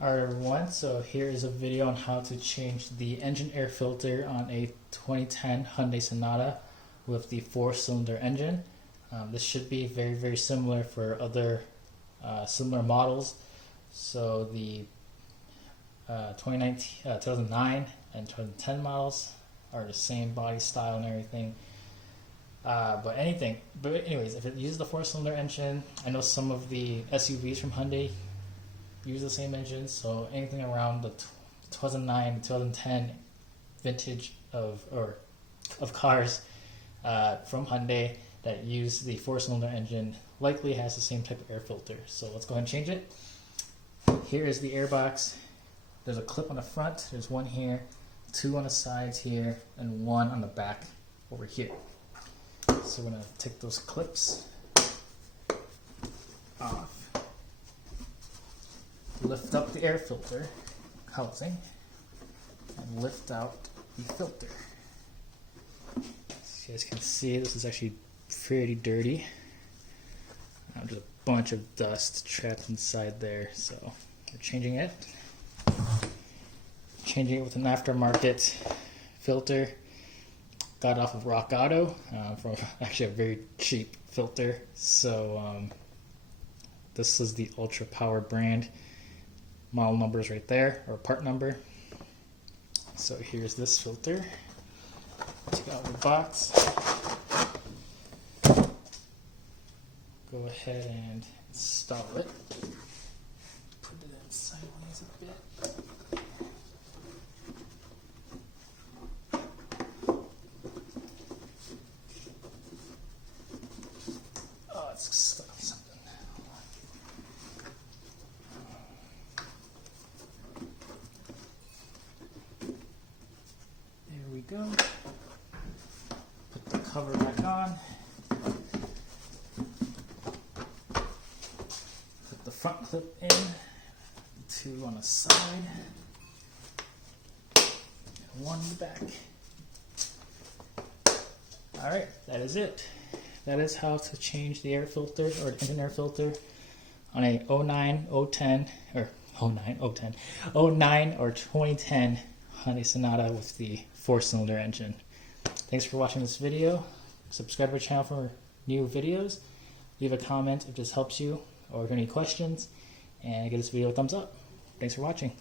Alright everyone, so here is a video on how to change the engine air filter on a 2010 Hyundai Sonata with the 4-cylinder engine. This should be very similar for other similar models. So the 2009 and 2010 models are the same body style and everything. But anyways, if it uses the 4-cylinder engine, I know some of the SUVs from Hyundai use the same engine, so anything around the 2009 2010 vintage of cars from Hyundai that use the 4-cylinder engine likely has the same type of air filter. So let's go ahead and change it. Here is the air box. There's a clip on the front, there's one here, 2 on the sides here, and 1 on the back over here. So we're going to take those clips off. Lift up the air filter housing and lift out the filter. As you guys can see, this is actually pretty dirty. There's a bunch of dust trapped inside there, so we're changing it. Changing it with an aftermarket filter. Got it off of Rock Auto from actually a very cheap filter. So this is the Ultra Power brand. Model number is right there, or part number. So here's this filter. Take out the box. Go ahead and install it. Put it in sideways a bit. Oh, it's stuck on something. There we go. Put the cover back on. Put the front clip in. 2 on the side. And 1 in the back. Alright, that is it. That is how to change the air filter or the engine air filter on a 09 or 2010 Hyundai Sonata with the 4-cylinder engine. Thanks for watching this video. Subscribe to our channel for new videos. Leave a comment if this helps you or if you have any questions, and give this video a thumbs up. Thanks for watching.